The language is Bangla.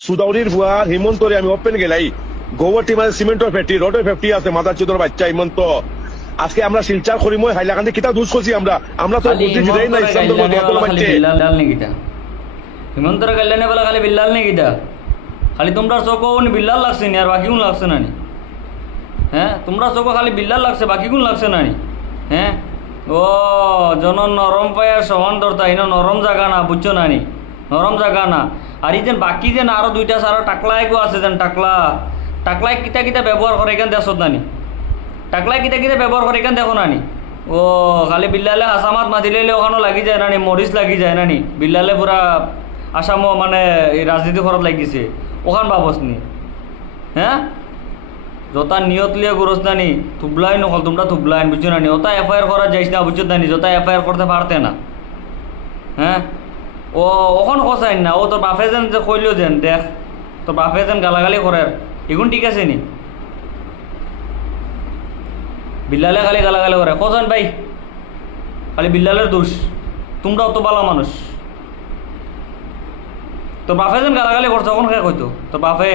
সুদাউরির ফুয়ার হিমন্তরে আমি ওপেন গেলাই গোবরটি মানে সিমেন্টের ফ্যাক্টরি রোডের ফ্যাক্টরি আছে মাদার চোদর বাচ্চা হিমন্ত আজকে আমরা শিলচার করি মই হাইলাকান্দি কিতা দুষ করছি আমরা তো বুঝছি যেই না ইসলাম ধর্ম দোয়া মানছে বিল্লাল নে গিটা হিমন্তর কল্যাণে বলা খালি বিল্লাল নে গিটা খালি তোমরা চোখও বিল্লাল লাগছে নি আর বাকি কোন লাগছে না নি হ্যাঁ তোমরা চোখও খালি বিল্লাল লাগছে বাকি কোন লাগছে না নি হ্যাঁ ও জন নরম পায়া সহন দরতা ইনো নরম জায়গা না বুঝছো না নি নরম জায়গা না আর এই যেন বাকি যেন আরো দুইটা সারা টাকলাই গো আছে যেন টাকলাই কিতা কিতা ব্যবহার করে এখান দেখো না নি টাকলাই কিতা কিতা ব্যবহার করে এখান দেখো না নি ও খালি বিল্লালে আসামাত মাতিলে ওখানে লাগি যায় না নি মরিচ লাগি যায় না নি বিল্লালে পুরা আসামও মানে এই রাজনীতি খরচ লাগিছে ওখান বাবস নি হ্যাঁ যতা নিয়ত লিয়ে গুরস না নি থুবলাই নকল তোমরা থুবলাই বুঝছো না নি ওটা এফআইআর করা যাইস না বুঝছো না নি যতা এফআইআর করতে পারতে না হ্যাঁ ও ওখান খসাই না ও তোর বাপে যেন যে কইলেও যেন দেখ তোর বাপে যেন গালাগালি করে এগুন ঠিক আছে নি বিল্লালে খালি গালাগালি করে কজন ভাই খালি বিল্লালের দোষ তোমরাও তো ভালো মানুষ তোর বাপে যেন গালাগালি করছো কখন খেয়ে কইতো তোর বাপে